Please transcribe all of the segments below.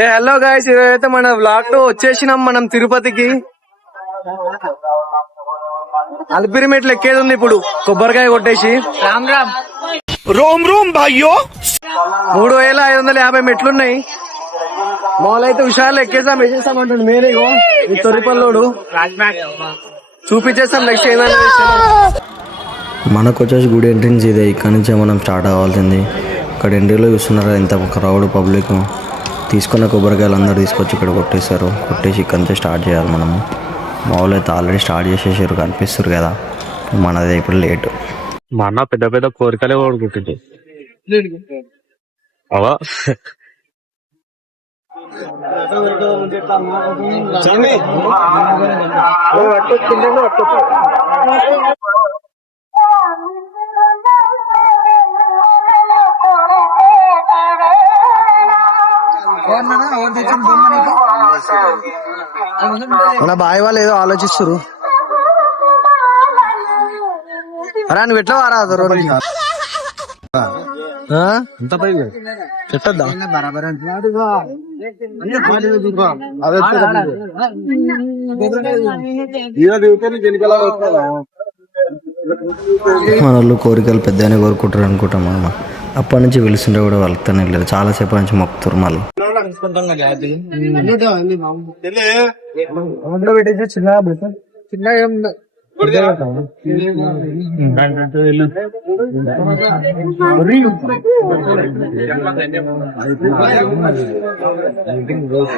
Hello guys, ఇదైతే మన vlog లో వచ్చేసినాం మనం తిరుపతికి. అలిపిరి మెట్లు ఎక్కేది ఉంది ఇప్పుడు, కొబ్బరికాయ కొట్టేసి. రామ్ రామ్ రోమ్ రోమ్ భాయ్యో. 3550 మెట్లున్నాయి. మామూలైతే హుషారులో ఎక్కేసామంటుండు మేరేగో ఈ తొరిపల్లోడు. చూపించేస్తాం నెక్స్ట్ ఏదైనా. మనకు వచ్చేసి గుడి ఎంట్రన్స్ ఇదే, ఇక్కడ నుంచే మనం స్టార్ట్ అవ్వాల్సింది. ఇక్కడ ఎంట్రీలో చూస్తున్నారా ఎంత క్రౌడ్ పబ్లిక్. తీసుకున్న కొబ్బరికాయలు అందరూ తీసుకొచ్చి ఇక్కడ కొట్టేశారు. కొట్టేసి ఇక్కడ నుంచే స్టార్ట్ చేయాలి మనము. మామూలు అయితే ఆల్రెడీ స్టార్ట్ చేసేసారు, కనిపిస్తారు కదా. మనది ఇప్పుడు లేట్. మా అన్న పెద్ద పెద్ద కోరికలే కోరుకుంటుంది. అవా మన బాయ్ వాళ్ళు ఏదో ఆలోచిస్తారు. అరా నువ్వు ఎట్లా వారాదు ఎంత పై పెట్టద్దా? మన వాళ్ళు కోరికలు పెద్దగానే కోరుకుంటారు అనుకుంటాం మనం. అప్పటి నుంచి పిలుస్తుంటే కూడా వాళ్ళతోనే లేదు, చాలాసేపు నుంచి మొక్కుతారు. మళ్ళీ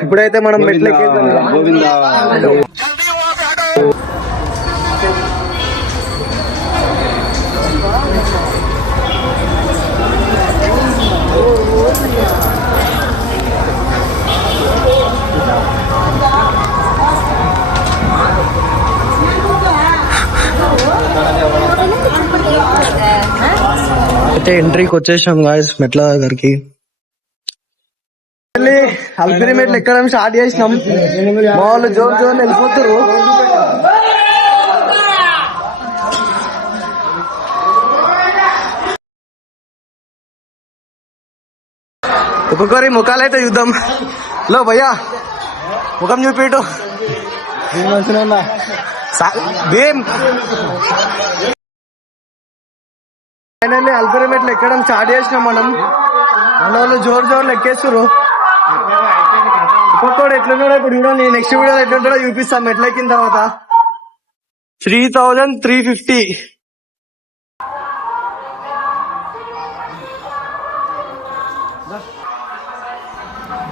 ఇప్పుడైతే మనం మెట్లకి అయితే ఎంట్రీకి వచ్చేసాం గాయస్ మెట్ల దగ్గరికి. అలిపిరి మెట్లు ఎక్కడం స్టార్ట్ చేసినాం. మా వాళ్ళు జోరు జోరు వెళ్ళిపోతారు. ఒక్కొక్కరి ముఖాలు అయితే చూద్దాం. లో భయ్యా ముఖం చూపిటు. ఫైనల్లీ అలిపిరి మెట్లు ఎక్కడం స్టార్ట్ చేసినాం మనం. మన వాళ్ళు జోరు జోరులు ఎక్కేస్తారు. ఒక్కొక్కడు ఎట్లున్నాడో ఇప్పుడు చూడండి. నెక్స్ట్ వీడియోలో ఎట్లుంటాడో చూపిస్తాం మెట్లు ఎక్కిన తర్వాత. 3350.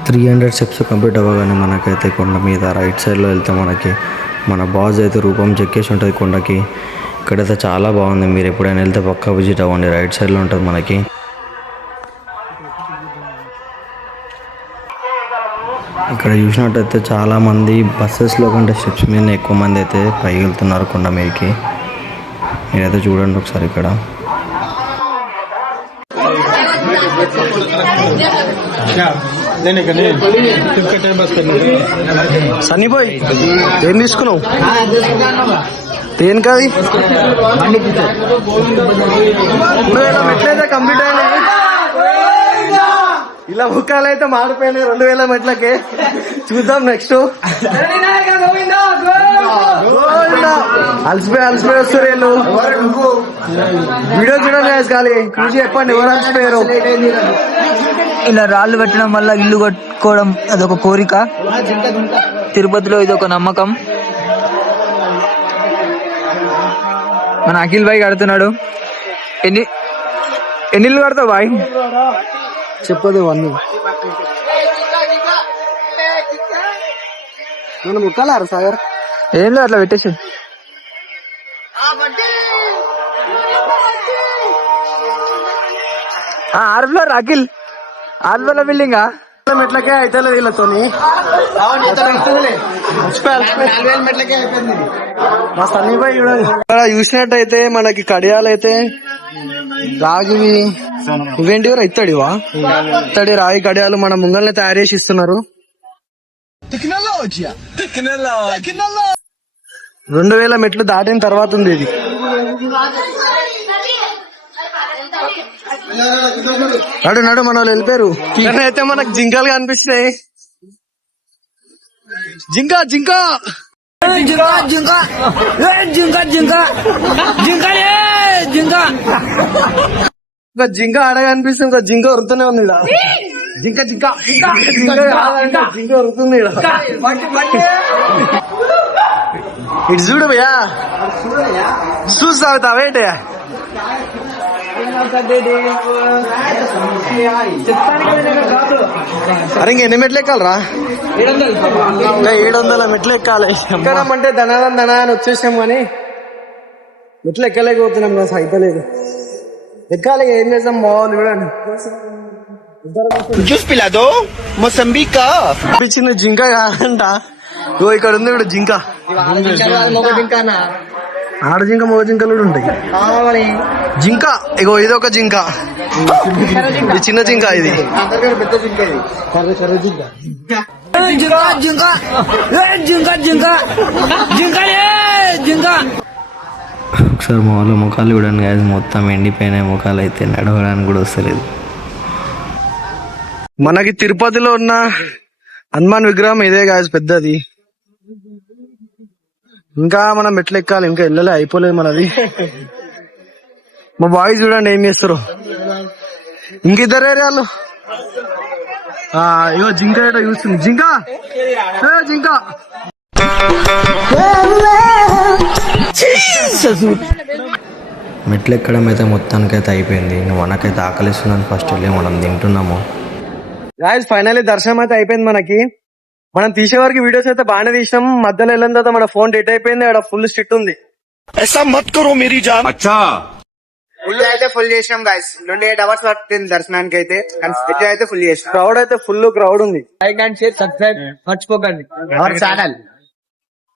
300 స్టెప్స్ కంప్లీట్ అవ్వగానే మనకైతే కొండ మీద రైట్ సైడ్లో వెళ్తే మనకి మన బాస్ అయితే రూపం చెక్కేసి ఉంటుంది కొండకి. ఇక్కడైతే చాలా బాగుంది. మీరు ఎప్పుడైనా వెళ్తే పక్కా విజిట్ అవ్వండి. రైట్ సైడ్లో ఉంటుంది మనకి. ఇక్కడ చూసినట్టయితే చాలామంది బస్సెస్లో కంటే స్టెప్స్ మీద ఎక్కువ మంది అయితే పైకి వెళ్తున్నారు కొండ మీదకి. మీరైతే చూడండి ఒకసారి ఇక్కడ. సన్నీబాయ్ ఏం తీసుకున్నావు? దేనికది? మెట్లయితే కంప్లీట్ అయినాయి. ఇలా ముఖాలు అయితే మాడిపోయినాయి 2000 మెట్లకి. చూద్దాం నెక్స్ట్. అలసిపోయి వస్తారు వీళ్ళు. వీడియో చూడండి ఖాళీ చూసి చెప్పండి ఎవరు అలసిపోయారు. ఇలా రాళ్ళు పెట్టడం వల్ల ఇల్లు కట్టుకోవడం అదొక కోరిక. తిరుపతిలో ఇదొక నమ్మకం. మన అఖిల్ భాయ్ కడుతున్నాడు. ఎన్ని ఇల్లు కడతావు బాయ్? చెప్పదు అన్నీ మనం ముక్కలారు సాగర్. ఏం లేదు, అట్లా పెట్టేసి. ఆరు ఫ్లోర్ అఖిల్, 6 ఫ్లోర్ బిల్డింగా మెట్లకే అయితే వీళ్ళతో ఇక్కడ చూసినట్టయితే మనకి కడియాలు అయితే రాగివి, ఇవేంటివి ఇత్తడివా? ఇత్తడి రాగి కడియాలు మన ముంగల్ని తయారు చేసి ఇస్తున్నారు. 2000 మెట్లు దాటిన తర్వాత ఉంది ఇది. నడు నడు మన వాళ్ళు వెళ్ళిపోయారు. అయితే మనకు జింకలు కనిపిస్తున్నాయి. జింక జింక జింక జింక జింక జింక జింకలే జింక. ఒక జింక ఆడగా అనిపిస్తుంది, ఒక జింక ఉరుతూనే ఉంది ఈడ. జింక జింక జింక కాదంట, జింక ఉరుతుంది ఈడ. ఇటు చూడు భయ్యా, చూస్తావేంటి? అరే ఇంక ఎన్ని మెట్లు ఎక్కాలరా? 700 మెట్లు ఎక్కాలి. ఎక్కడమంటే ధనాన్ని వచ్చేసాం కానీ మెట్లు ఎక్కలేకపోతున్నాం కదా, సైతలేదు. ఎక్కాలి, ఏం చేద్దాం బాగుంది చూడండి. చిన్న జింక కాదంట, ఇగో ఇక్కడ ఉంది ఇప్పుడు జింక. ఆడ జింక మగ జింకలు కూడా ఉంటాయి. జింక ఇగో ఇది ఒక జింక, ఇది చిన్న జింక, ఇది జింక జింక జింక జింక జింకలే జింక. ఒకసారి మా వాళ్ళ ముఖాలు చూడండి గాయస్, మొత్తం ఎండిపోయినాయి ముఖాలు, అయితే నడవడానికి కూడా వస్తలేదు. మనకి తిరుపతిలో ఉన్న హనుమాన్ విగ్రహం ఇదే గాయస్, పెద్దది. ఇంకా మనం మెట్లు ఎక్కాలి, ఇంకా వెళ్ళలే, అయిపోలేదు మనది. మా బాయ్స్ చూడండి ఏం చేస్తారు. ఇంకిద్దరు ఏరియాలు ఇగో జింక ఏటో చూస్తుంది. జింక జింక మెట్లు ఎక్కడం అయితే మొత్తానికైతే అయిపోయింది. మనకైతే ఆకలిస్తుందని ఫస్ట్ వెళ్ళి మనం తింటున్నాము. గాయస్ ఫైనల్లీ దర్శనం అయితే అయిపోయింది మనకి. మనం తీసే వరకు వీడియోస్ అయితే బాగానే తీసినాం. మధ్యలో వెళ్ళిన తర్వాత మన ఫోన్ డెట్ అయిపోయింది, అక్కడ ఫుల్ స్ట్రిక్ట్ ఉంది. ఫుల్ అయితే ఫుల్ చేసినాం గాయస్. 28 hours పట్టింది దర్శనానికి అయితే, కానీ అయితే ఫుల్ చేసినాం. క్రౌడ్ అయితే ఫుల్ క్రౌడ్ ఉంది. లైక్ అండ్ షేర్ సబ్స్క్రైబ్ మర్చిపోకండి అవర్ ఛానల్.